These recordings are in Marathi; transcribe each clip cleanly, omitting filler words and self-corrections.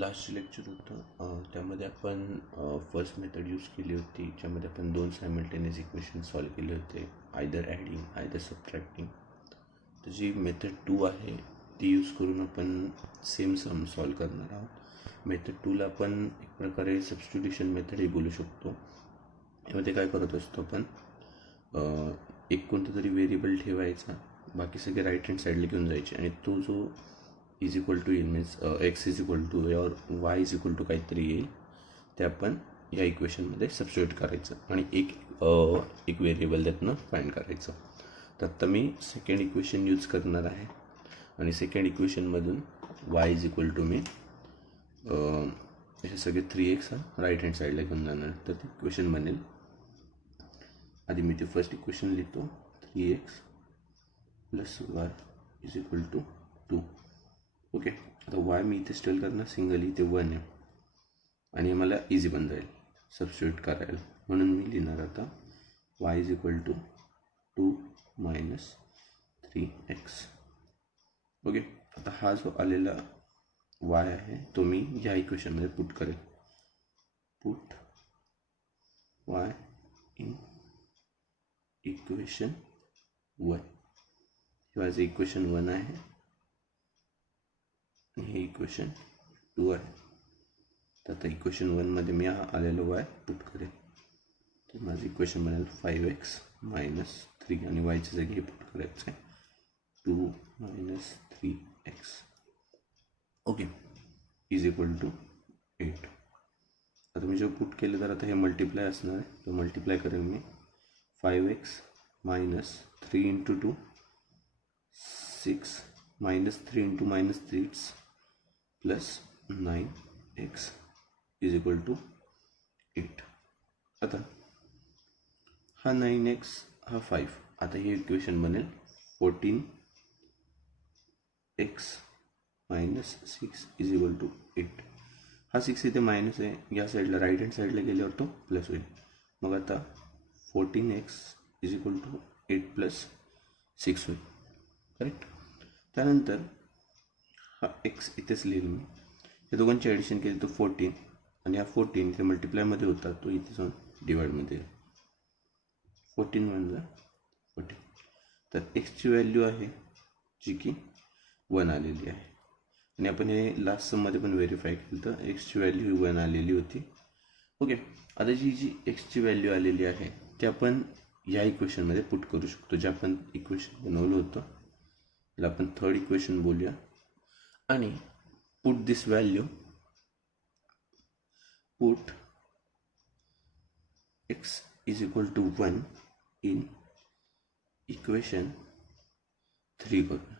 लास्ट लेक्चर होतं त्यामध्ये आपण फर्स्ट मेथड यूज केली होती, ज्यामध्ये आपण 2 सायमल्टेनियस इक्वेशन सॉल्व केले होते, आयदर ॲडिंग आयदर सबट्रॅक्टिंग. तर जी मेथड 2 आहे ती यूज करून आपण सेम सम सॉल्व करणार आहोत. मेथड 2ला आपण एक प्रकारे सबस्टिट्यूशन मेथडही बोलू शकतो. यामध्ये काय करत असतो आपण, एक कोणता तरी व्हेरिएबल ठेवायचा, बाकी सगळे राईट हँड साईडला घेऊन जायचे आणि तो जो इज इक्वल टू येईल means X is equal to और वाय इज इक्वल टू काहीतरी येईल ते आपण या इक्वेशनमध्ये सबस्टिट्यूट करायचं आणि एक व्हेरिएबल त्यातनं फाइंड करायचं. तर आता मी सेकंड इक्वेशन यूज करणार आहे आणि सेकंड इक्वेशनमधून वाय इज इक्वल टू मी हे सगळे 3x राईट हँड साईडला घेऊन जाणार. तर ते इक्वेशन बनेल, आधी मी ते फर्स्ट इक्वेशन लिहितो, 3x plus Y is equal to 2. Okay, आता वाय मी इथे स्टेल करणार सिंगल, इथे 1 आहे आणि मला इझी बन जाईल सबस्टिट्यूट करायला, म्हणून मी लिहिणार आता Y is equal to 2 minus 3x. Okay, आता हा जो आलेला वाय आहे तो मी या इक्वेशनमध्ये पुट करेल. Put Y in equation 1. माझं इक्वेशन 1 आहे, हे इक्वेशन 2 आहे. तर आता इक्वेशन 1मध्ये मी हा आलेला वाय पुट करेल. तर माझं इक्वेशन बनेल 5x मायनस 3 आणि वायची जागी हे पुट करायचं आहे 2 minus 3x. Okay, is equal to 8. आता मी जेव्हा पुट केलं तर आता हे मल्टिप्लाय असणार आहे, तर मल्टिप्लाय करेल मी 5x minus 3 into 2 6 minus 3 into minus 3 plus 9x is equal to 8. आता हा 9x हा 5, आता हे इक्वेशन बनेल 14x minus 6 is equal to 8. हा 6 इथे मायनस आहे, या साईडला राईट हँड साईडला गेल्यावर तो प्लस होईल. मग आता 14x is equal to 8 plus 6 होईल, करेक्ट. त्यानंतर हा x इथेच लिहिल मी, या दोघांची ॲडिशन केली तो 14 आणि हा 14 इथे मल्टिप्लायमध्ये होता तो इथे जाऊन डिवाइडमध्ये येईल. 14 म्हणजे 14. तर एक्सची व्हॅल्यू आहे जी की 1 आलेली आहे आणि आपण हे लास्ट सममध्ये पण व्हेरीफाय केलं तर एक्सची व्हॅल्यू 1 आलेली होती. ओके, आता जी एक्सची व्हॅल्यू आलेली आहे ते आपण या इक्वेशनमध्ये पुट करू शकतो. जे आपण इक्वेशन बनवलं होतं त्याला आपण थर्ड इक्वेशन बोलूया आणि put this value, put x is equal to 1 in equation 3 करूया.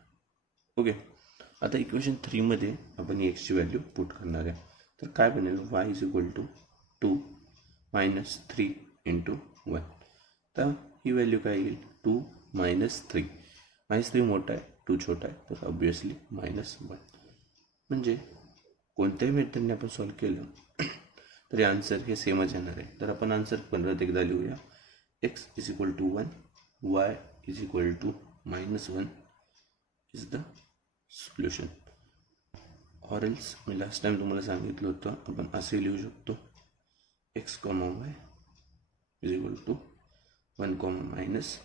ओके, आता इक्वेशन 3मध्ये आपण एक्सची व्हॅल्यू पुट करणार आहे. तर काय बनेल, y is equal to 2 minus 3 into 1. तर ही व्हॅल्यू काय येईल, 2 मायनस 3. -3 मोठा आहे, 2 छोटा आहे, तर ऑब्वियसली -1. म्हणजे कोणत्याही मेथडने आपण सॉल्व केलं तरी आन्सर हे सेमच येणार आहे. तर आपण आन्सर परत एकदा लिहूया, x is equal to 1, y is equal to -1 is the solution. Or else मी लास्ट टाइम तुम्हाला सांगितलं होतं आपण असे लिहू शकतो, x, y is equal to 1, -1.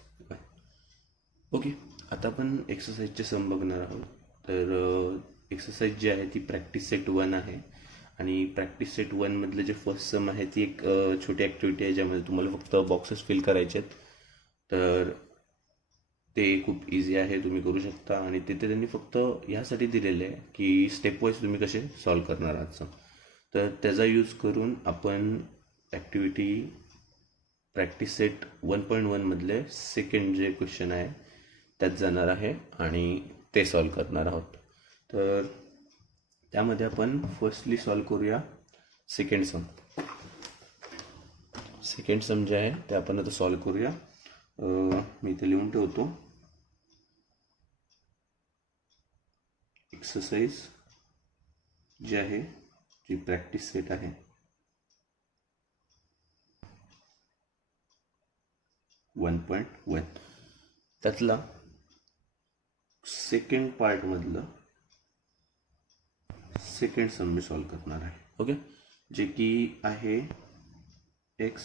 Okay, आता आपण एक्सरसाइजचे सम बघणार आहोत. तर एक्सरसाइज जी आहे ती प्रॅक्टिस सेट 1 आहे आणि प्रॅक्टिस सेट 1मधलं जे फर्स्ट सम आहे ती एक छोटी ॲक्टिव्हिटी आहे ज्यामध्ये तुम्हाला फक्त बॉक्सेस फिल करायचे आहेत. तर ते खूप इझी आहे, तुम्ही करू शकता आणि तिथे त्यांनी फक्त ह्यासाठी दिलेलं आहे की स्टेप वाईज तुम्ही कसे सॉल्व करणार आहात. तर त्याचा यूज करून आपण ॲक्टिव्हिटी प्रॅक्टिस सेट 1.1मधले सेकंड जे क्वेश्चन आहे त्यात जाणार आहे आणि ते सॉल्व करणार आहोत. तर त्यामध्ये आपण फर्स्टली सॉल्व करूया सेकंड सम. सेकंड सम जे आहे ते आपण आता सॉल्व करूया. मी इथे लिहून ठेवतो, एक्सरसाइज जी आहे जी प्रॅक्टिस सेट आहे 1.1 त्यातला सेकंड पार्टमधलं सेकंड सम मी सॉल्व करणार आहे. ओके, जे की आहे x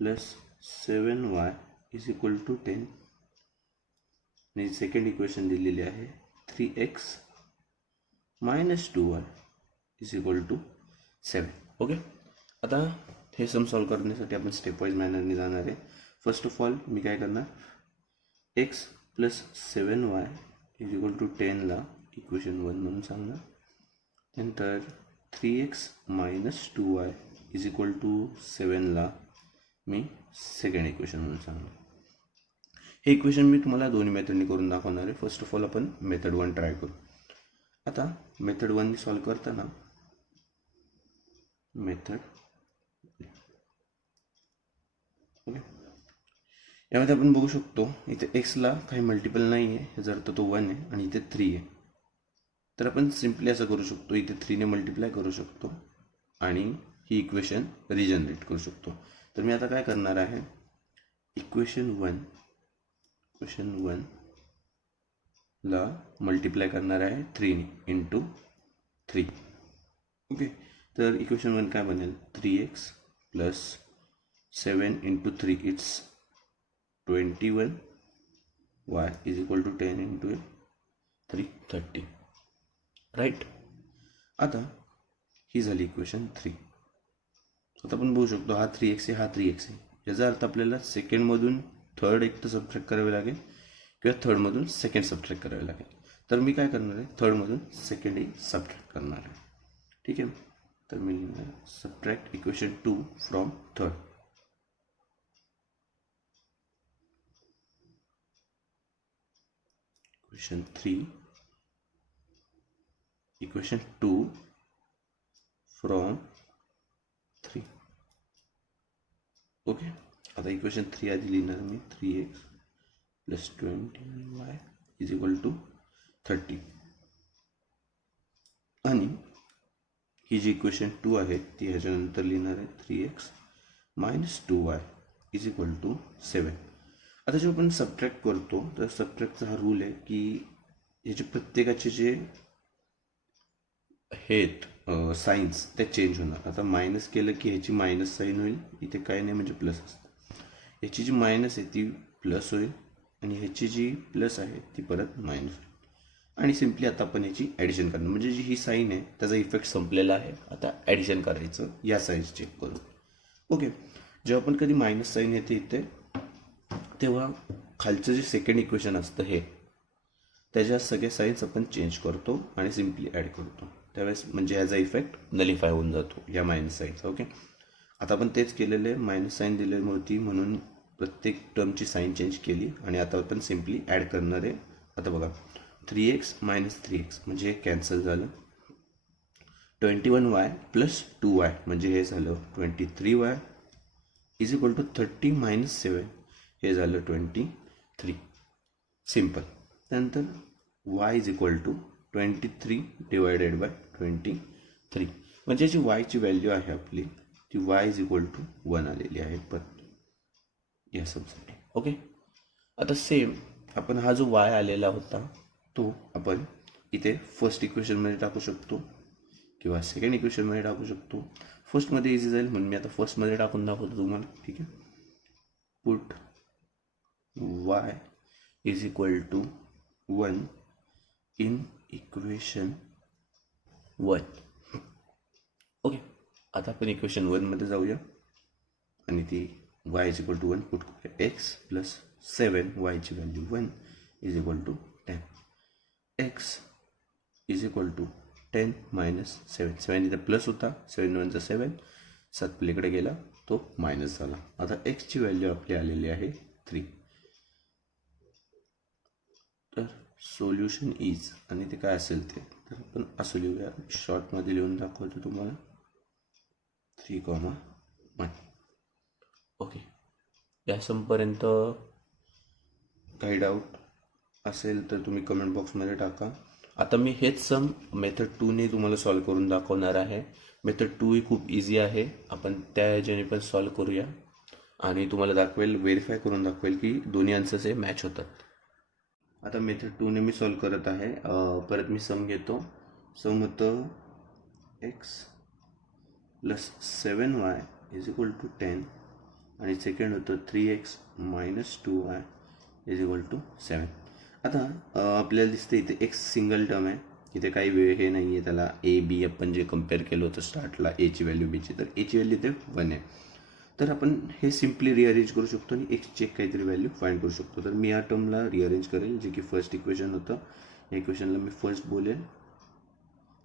plus 7y is equal to 10 आणि सेकंड इक्वेशन दिलेली आहे 3x minus 2y is equal to 7. Okay, आता हे सम सॉल्व करण्यासाठी आपण स्टेप वाईज मॅनरने जाणार आहे. फर्स्ट ऑफ ऑल मी काय करणार, x plus 7y is equal to 10ला इक्वेशन 1 म्हणून सांगणार. नंतर 3x minus 2y is equal to 7ला मी सेकंड इक्वेशन म्हणून सांगणार. हे इक्वेशन मी तुम्हाला दोन्ही मेथडनी करून दाखवणार आहे. फर्स्ट ऑफ ऑल आपण मेथड 1 ट्राय करू. आता मेथड 1 सॉल्व करताना मेथड ओके, यामध्ये आपण बघू शकतो इथे एक्सला काही मल्टिपल नाही आहे, ह्याचा अर्थ तो 1 आहे आणि इथे 3 आहे. तर आपण सिम्पली असं करू शकतो, इथे 3ने मल्टिप्लाय करू शकतो आणि ही इक्वेशन रिजनरेट करू शकतो. तर मी आता काय करणार आहे, इक्वेशन 1 ला मल्टिप्लाय करणार आहे 3 इंटू 3. ओके, तर इक्वेशन 1 काय बनेल, 3x plus 7 into 3 it's 21 y is equal to 10 into 3 30. Right, आता ही झाली इक्वेशन 3. आता आपण बघू शकतो हा 3x आहे, हा 3x आहे. याचा अर्थ आपल्याला सेकंडमधून थर्ड एक तर सबट्रॅक्ट करावे लागेल किंवा थर्डमधून सेकंड सबट्रॅक्ट करावे लागेल. तर मी काय करणार आहे, थर्डमधून सेकंडही सबट्रॅक्ट करणार आहे. ठीक आहे, तर मी लिहिणार subtract equation 2 from third. Equation 3 equation 2 from 3. Okay, आता इक्वेशन 3 आधी लिहिणार मी 3x plus 20y is equal to 30 आणि ही जी इक्वेशन 2 आहे ती ह्याच्यानंतर लिहिणार आहे 3x minus 2y is equal to 7. आता जेव्हा आपण सबट्रॅक्ट करतो तर सबट्रॅक्टचा हा रूल आहे की ह्याचे प्रत्येकाचे जे आहेत साईन्स ते चेंज होणार. आता मायनस केलं की ह्याची मायनस साईन होईल, इथे काय नाही म्हणजे प्लस असतं. ह्याची जी मायनस आहे ती प्लस होईल आणि ह्याची जी प्लस आहे ती परत मायनस होईल. आणि सिम्पली आता आपण याची ॲडिशन करणार, म्हणजे जी ही साईन आहे त्याचा इफेक्ट संपलेला आहे. आता ॲडिशन करायचं या साईन्स चेक करून. ओके, जेव्हा आपण कधी मायनस साईन येते इथे तेव्हा खालचं जे सेकंड इक्वेशन असतं हे त्याच्या सगळे साईन्स आपण चेंज करतो आणि सिम्पली ॲड करतो. त्यावेळेस म्हणजे याचा इफेक्ट नलिफाय होऊन जातो या मायनस साईनचा. ओके, आता आपण तेच केलेलं आहे, मायनस साईन दिलेली होती म्हणून प्रत्येक टर्मची साईन चेंज केली आणि आता आपण सिम्पली ॲड करणार आहे. आता बघा 3x मायनस 3x म्हणजे हे कॅन्सल झालं. 21y प्लस 2y म्हणजे हे झालं 23y is equal to 30 minus 7 हे झालं 23. सिम्पल. त्यानंतर y is equal to 23 divided by 23 म्हणजे जी yची व्हॅल्यू आहे आपली ती y इज इक्वल टू 1 आलेली आहे पण या सबसाठी. ओके, आता सेम आपण हा जो y आलेला होता तो आपण इथे फर्स्ट इक्वेशनमध्ये टाकू शकतो किंवा सेकंड इक्वेशनमध्ये टाकू शकतो. फर्स्टमध्ये इझी जाईल म्हणून मी आता फर्स्टमध्ये टाकून दाखवतो तुम्हाला. ठीक आहे, put y is equal to 1 in equation 1. Okay, आता आपण इक्वेशन 1 मध्ये जाऊया आणि ती y is equal to 1 put करूया. x प्लस 7 y ची value 1 is equal to 10. x is equal to 10 minus 7. 7 इथं प्लस होता, 7 1 7, 7 पलीकडे गेला तो मायनस झाला. आता x ची व्हॅल्यू आपली आलेली आहे 3. तर सोल्युशन इज आणि ते काय असेल ते तर आपण असं लिहूया, शॉर्टमध्ये लिहून दाखवतो तुम्हाला 3,1. ओके, या समपर्यंत काही डाऊट असेल तर तुम्ही कमेंट बॉक्समध्ये टाका. आता मी हेच सम मेथड 2ने तुम्हाला सॉल्व करून दाखवणार आहे. मेथड 2 ही खूप इझी आहे, आपण त्या ह्याच्याने पण सॉल्व करूया आणि तुम्हाला दाखवेल, व्हेरीफाय करून दाखवेल की दोन्ही आन्सर्स हे मॅच होतात. आता मेथड 2ने मी सॉल्व करत आहे. परत मी सम घेतो सम होतं X plus 7y is equal to 10 आणि सेकंड होतं 3x minus 2y is equal to 7. आता आपल्याला दिसतं इथे एक्स सिंगल टर्म आहे, इथे काही वेळ हे नाही आहे त्याला. ए बी आपण जे कम्पेअर केलं होतं स्टार्टला एची व्हॅल्यू बीची, तर एची व्हॅल्यू इथे 1 आहे. तर आपण हे सिम्पली रिअरेंज करू शकतो आणि एक्सची एक काहीतरी व्हॅल्यू फाइंड करू शकतो. तर मी या टर्मला रिअरेंज करेल, जे की फर्स्ट इक्वेशन होतं. या इक्वेशनला मी फर्स्ट बोलेल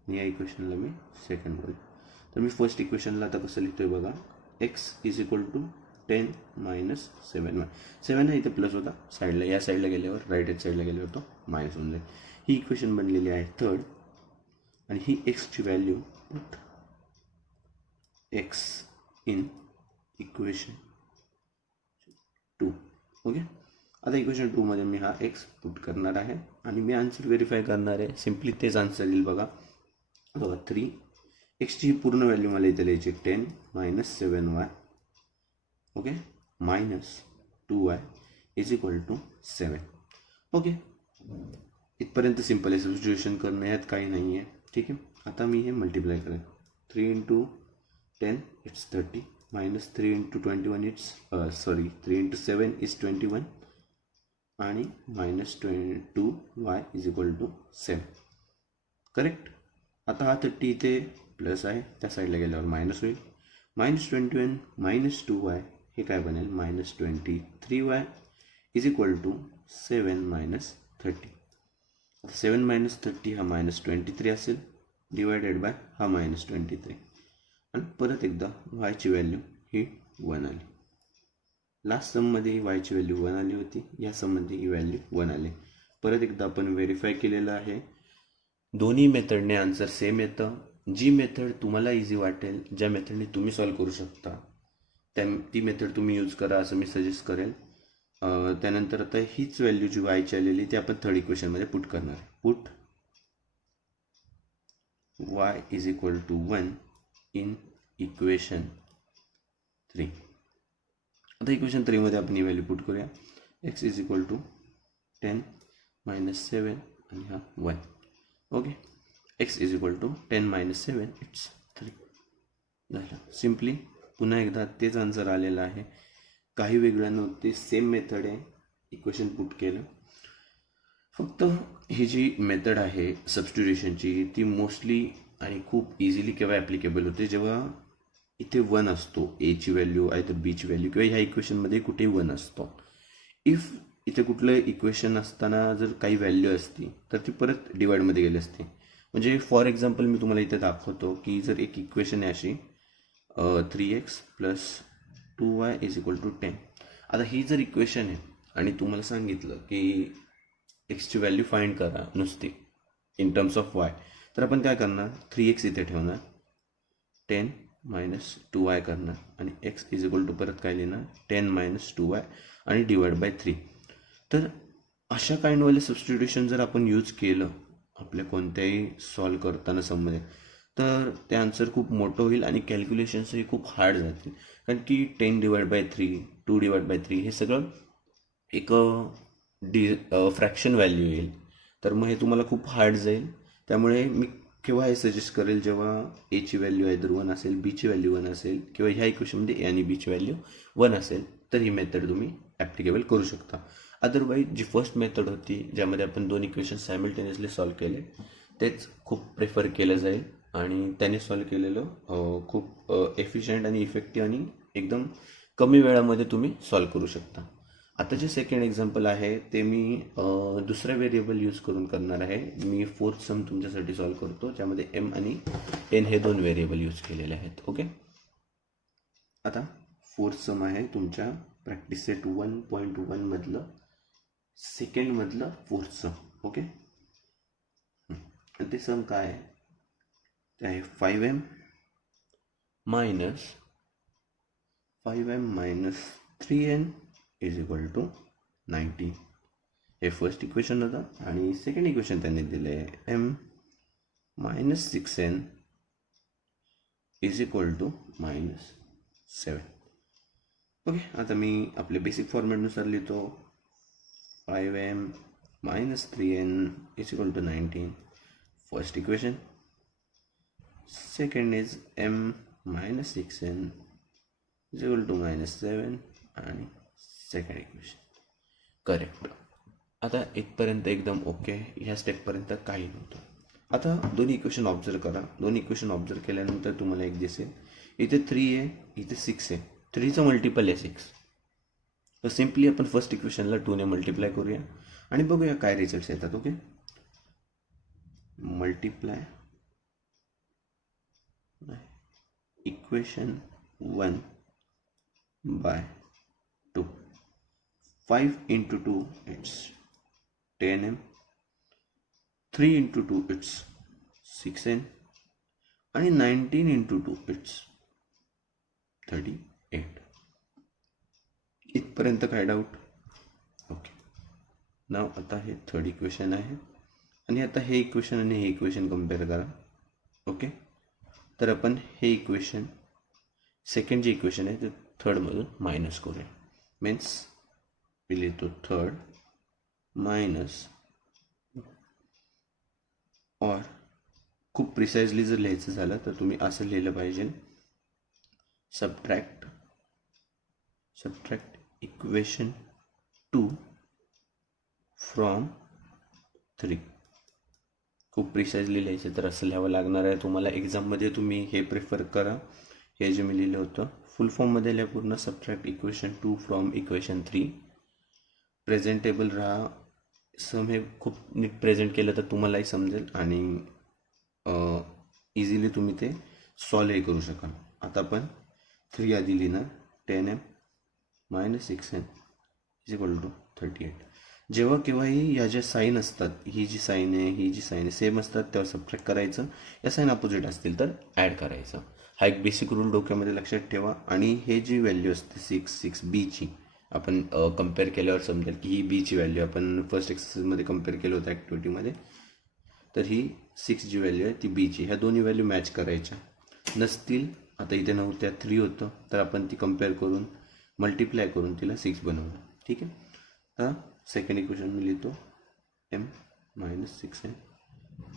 आणि या इक्वेशनला मी सेकंड बोलेल. तर मी फर्स्ट इक्वेशनला आता कसं लिहितोय बघा, X is equal to 10 minus 7y. 7 आहे इथे प्लस होता, साईडला या साईडला गेल्यावर राईट हँड साईडला गेल्यावर तो मायनस होऊन जाईल. ही इक्वेशन बनलेली आहे थर्ड, आणि ही एक्सची value put x in equation 2. Okay, आता इक्वेशन 2 मध्ये मी हा एक्स पुट करणार आहे आणि मी आन्सर व्हेरीफाय करणार आहे. सिम्पली तेच आन्सर येईल बघा. 3 एक्सची पूर्ण व्हॅल्यू मला इथे लिहायची 10 minus 7y okay minus 2y is equal to 7. Okay, इथपर्यंत सिम्पल आहे. सबस्टिट्यूशन करणं यात काही नाही आहे. ठीक आहे, आता मी हे मल्टिप्लाय करेन. 3 into 10 it's 30 minus 3 into 21 it's 3 into 7 is 21 आणि minus 2y is equal to 7. Correct. आता हा 30 इथे प्लस आहे, त्या साईडला गेल्यावर मायनस होईल. मायनस 21 मायनस 2y हे काय बनेल, minus 23y is equal to 7 minus 30. 7 minus 30 हा मायनस 23 असेल, डिवायडेड बाय हा मायनस 23. आणि परत एकदा वायची व्हॅल्यू ही 1 आली. लास्ट सममध्ये ही वायची व्हॅल्यू 1 आली होती, या सममध्ये ही व्हॅल्यू 1 आली. परत एकदा आपण व्हेरीफाय केलेलं आहे. दोन्ही मेथडने आन्सर सेम येतं. जी मेथड तुम्हाला इझी वाटेल, ज्या मेथडने तुम्ही सॉल्व करू शकता, ती मेथड तुम्ही यूज करा असं मी सजेस्ट करेल. त्यानंतर आता हीच व्हॅल्यू जी वायची आलेली ती आपण थर्ड इक्वेशनमध्ये पुट करणार आहे. Put y is equal to 1 in equation 3. आता इक्वेशन 3 मध्ये आपण ही व्हॅल्यू पुट करूया. x is equal to 10 minus 7 आणि हा 1. ओके, x is equal to 10 minus 7 it's 3 झालं. सिम्पली पुन्हा एकदा तेच आन्सर आलेलं आहे, काही वेगळं नव्हते, सेम मेथड आहे. इक्वेशन पुट केलं. फक्त ही जी मेथड आहे सबस्टिट्यूशनची ती मोस्टली आणि खूप इझिली केव्हा ॲप्लिकेबल होते, जेव्हा इथे 1 असतो. एची व्हॅल्यू आहे तर बीची व्हॅल्यू किंवा ह्या इक्वेशनमध्ये कुठेही 1 असतो. इफ इथे कुठलं इक्वेशन असताना जर काही व्हॅल्यू असती तर ती परत डिवाइडमध्ये गेली असते. म्हणजे फॉर एक्झाम्पल मी तुम्हाला इथे दाखवतो की जर एक इक्वेशन आहे अशी 3x plus 2y is equal to 10. आता ही जर इक्वेशन आहे आणि तुम्हाला सांगितलं की एक्सची व्हॅल्यू फाइंड करा नुसती इन टर्म्स ऑफ y, तर आपण काय करणार, 3x इथे ठेवणार, 10 मायनस 2y करणार आणि x इज इक्वल टू परत काय लिहिणार, 10 मायनस 2y आणि डिवाइड बाय 3. तर अशा काइंडवाले सबस्टिट्यूशन जर आपण यूज केलं आपल्या कोणत्याही सॉल्व करताना समजे, तर ते आन्सर खूप मोठं होईल आणि कॅल्क्युलेशन्सही खूप हार्ड जातील. कारण की 10 डिवाइड बाय 3, 2 डिवाइड बाय 3 हे सगळं एक फ्रॅक्शन व्हॅल्यू येईल. तर मग हे तुम्हाला खूप हार्ड जाईल. त्यामुळे मी केव्हा हे सजेस्ट करेल, जेव्हा एची व्हॅल्यू आयदर 1 असेल, बीची व्हॅल्यू 1 असेल किंवा ह्या इक्वेशनमध्ये ए आणि बीची व्हॅल्यू 1 असेल, तर ही मेथड तुम्ही ॲप्लिकेबल करू शकता. अदरवाईज जी फर्स्ट मेथड होती ज्यामध्ये आपण 2 इक्वेशन सायमल्टेनियसली सॉल्व केले, तेच खूप प्रेफर केलं जाईल आणि त्याने सॉल्व केलेलं खूप एफिशियंट आणि इफेक्टिव्ह आणि एकदम कमी वेळामध्ये तुम्ही सॉल्व करू शकता. आता जे सेकंड एक्झाम्पल आहे ते मी दुसऱ्या व्हेरिएबल यूज करून करणार आहे. मी फोर्थ सम तुमच्यासाठी सॉल्व करतो, ज्यामध्ये एम आणि एन हे 2 व्हेरिएबल यूज केलेले आहेत. ओके, आता फोर्थ सम आहे तुमच्या प्रॅक्टिस सेट 1.1 मधलं सेकंडमधलं फोर्थ सम. ओके, ते सम काय आहे, ते आहे 5m minus 3n is equal to 19. हे फर्स्ट इक्वेशन होतं आणि सेकंड इक्वेशन त्यांनी दिले आहे m minus 6n is equal to minus 7. Okay, आता मी आपल्या बेसिक फॉर्मॅटनुसार लिहितो. 5m minus 3n is equal to 19 first equation second is m minus 6n is equal to -7 आणि सेकंड इक्वेशन करेक्ट. आता इथपर्यंत एकदम ओके. ह्या स्टेपपर्यंत काही नव्हतं. आता दोन्ही इक्वेशन ऑब्झर्व करा. दोन्ही इक्वेशन ऑब्झर्व केल्यानंतर तुम्हाला एक दिसेल, इथे 3 आहे, इथे 6 आहे. 3चं मल्टिपल आहे 6. तर सिम्पली आपण फर्स्ट इक्वेशनला 2ने मल्टिप्लाय करूया आणि बघूया काय रिझल्ट्स येतात. Okay, multiply equation 1 by 2. 5 into 2 it's 10m. 3 into 2 it's 6n आणि 19 into 2 it's 38. इथपर्यंत काय डाऊट? ओके. नाव आता हे थर्ड इक्वेशन आहे आणि आता हे इक्वेशन आणि हे इक्वेशन कम्पेअर करा. ओके, तर आपण हे इक्वेशन सेकंड जे इक्वेशन आहे ते थर्डमधून मायनस करूया. मीन्स मी लिहितो थर्ड मायनस, और खूप प्रिसाइजली जर लिहायचं झालं तर तुम्ही असं लिहिलं पाहिजे, सबट्रॅक्ट इक्वेशन 2 फ्रॉम 3. खूप प्रिसाइजली लिहायचं तर असं लिहावं लागणार आहे तुम्हाला. एक्झाममध्ये तुम्ही हे प्रिफर करा. हे जे मी लिहिलं होतं फुल फॉर्ममध्ये लिहा पूर्ण. Subtract equation 2 from equation 3. Presentable राहा. सम हे खूप नीट प्रेझेंट केलं तर तुम्हालाही समजेल आणि इझिली तुम्ही ते सॉल्वही करू शकाल. आता आपण 3 आधी लिहिणार. 10m minus 6n is equal to 38. जेव्हा केव्हाही या ज्या साईन असतात, ही जी साईन आहे ही जी साईन आहे सेम असतात, तेव्हा सबट्रॅक्ट करायचं. या साईन अपोजिट असतील तर ॲड करायचं. हा एक बेसिक रूल डोक्यामध्ये लक्षात ठेवा. आणि हे जी व्हॅल्यू असते 6 बीची आपण कम्पेअर केल्यावर समजेल की ही बीची व्हॅल्यू आपण फर्स्ट एक्सरसाइजमध्ये कम्पेअर केलं होतं ॲक्टिव्हिटीमध्ये. तर ही 6 जी व्हॅल्यू आहे ती बीची. ह्या दोन्ही व्हॅल्यू मॅच करायच्या. नसतील, आता इथे नव्हत्या 3 होतं, तर आपण ती कम्पेअर करून मल्टिप्लाय करून तिला 6 बनवलं. ठीक आहे. आता सेकंड इक्वेशन मी लिहितो m minus 6n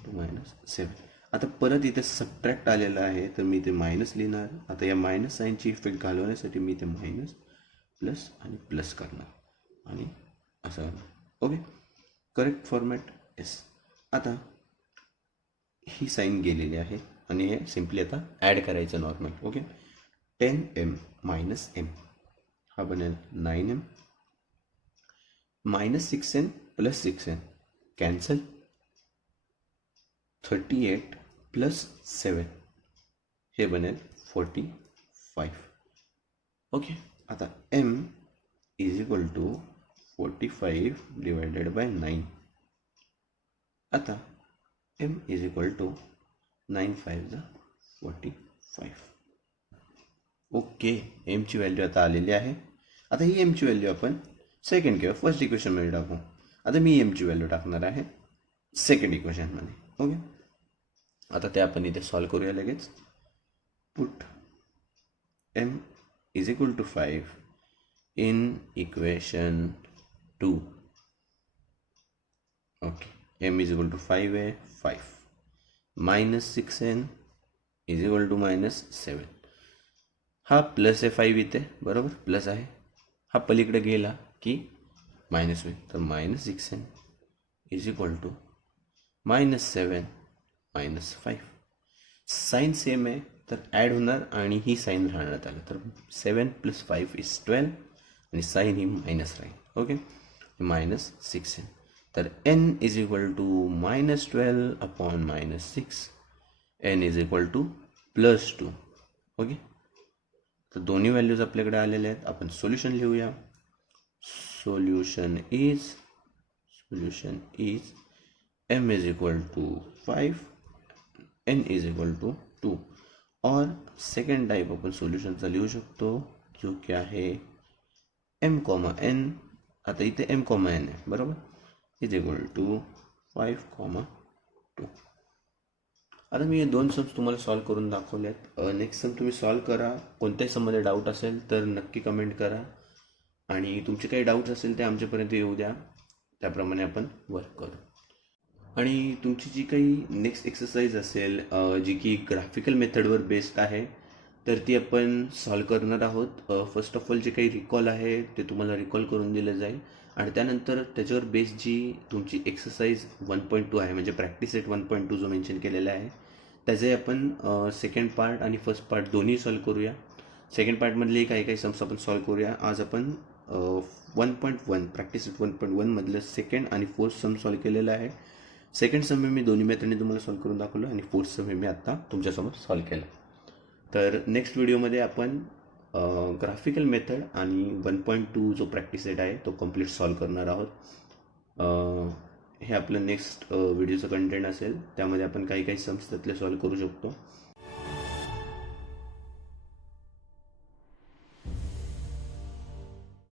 to -7. आता परत इथे सबट्रॅक्ट आलेलं आहे तर मी ते मायनस लिहिणार. आता या मायनस साईनची इफेक्ट घालवण्यासाठी मी ते मायनस प्लस आणि प्लस करणार आणि असं करणार. Okay, correct format. येस. आता ही साईन गेलेली आहे आणि हे सिम्पली आता ॲड करायचं normal. Okay, 10m minus m हा बनेल 9m minus 6n plus 6n cancel. 38 plus 7 हे बनेल 45. ओके, आता m is equal to 45 divided by 9. आता m is equal to 9 5 45. Okay, एमची व्हॅल्यू आता आलेली आहे. आता ही एमची व्हॅल्यू आपण सेकंड किंवा फर्स्ट इक्वेशनमध्ये टाकू. आता मी एमची व्हॅल्यू टाकणार आहे सेकंड इक्वेशनमध्ये. ओके, आता ते आपण इथे सॉल्व करूया लगेच. Put m is equal to 5 in equation 2. Okay, m is equal to 5 आहे. 5 minus 6n is equal to -7. हा प्लस आहे 5 इथे, बरोबर प्लस आहे. हा पलीकडे गेला की मायनस होईल. तर -6n is equal to -7 -5. Sign same आहे तर ॲड होणार आणि ही साईन राहणार त्याला. तर 7 + 5 इज 12 आणि साईन ही मायनस राहील. Okay, -6n. तर n is equal to -12 upon -6. n is equal to +2. Okay, तर दोन्ही व्हॅल्यूज आपल्याकडे आलेल्या आहेत. आपण सोल्युशन लिहूया. Solution is m is equal to 5, n is equal to 2. और सेकंड टाइप अपन सोल्यूशनचा लिहू शकतो जो की आहे m, n. आता इथे m, n आहे, बरोबर, इज इक्वल टू 5, 2. आता मी हे दोन सम्स तुम्हाला सॉल्व करून दाखवलेत. नेक्स्ट सम तुम्ही सॉल्व करा. कोणत्याही सममध्ये डाऊट असेल तर नक्की कमेंट करा आणि तुमचे काही डाऊट्स असेल ते आमच्यापर्यंत येऊ द्या. त्याप्रमाणे आपण वर्क करू. आणि तुमची जी काही नेक्स्ट एक्सरसाइज असेल जी की ग्राफिकल मेथडवर बेस्ड आहे, तर ती आपण सॉल्व करणार आहोत. फर्स्ट ऑफ ऑल जे काही रिकॉल आहे ते तुम्हाला रिकॉल करून दिलं जाईल आणि त्यानंतर त्याच्यावर बेस्ड जी तुमची एक्सरसाइज 1.2 आहे, म्हणजे प्रॅक्टिस सेट 1.2 जो मेन्शन केलेला आहे, त्याचे आपण सेकंड पार्ट आणि फर्स्ट पार्ट दोन्ही सॉल्व करूया. सेकंड पार्टमधले काही काही सम्स आपण सॉल्व करूया. आज आपण 1.1 प्रॅक्टिस सेट 1.1 मधलं सेकंड आणि फोर्थ सम सॉल्व केलेलं आहे. सेकंड सम मी दोन्ही मेथडने तुम्हाला सॉल्व करून दाखवलं आणि फोर्थ सम मी आत्ता तुमच्यासमोर सॉल्व केलं. तर नेक्स्ट व्हिडिओमध्ये आपण ग्राफिकल मेथड आणि 1.2 जो प्रॅक्टिस सेट आहे तो कम्प्लीट सॉल्व करणार आहोत. हे आपलं नेक्स्ट व्हिडिओचं कंटेंट असेल. त्यामध्ये आपण काही काही सम्स त्यातले सॉल्व करू शकतो.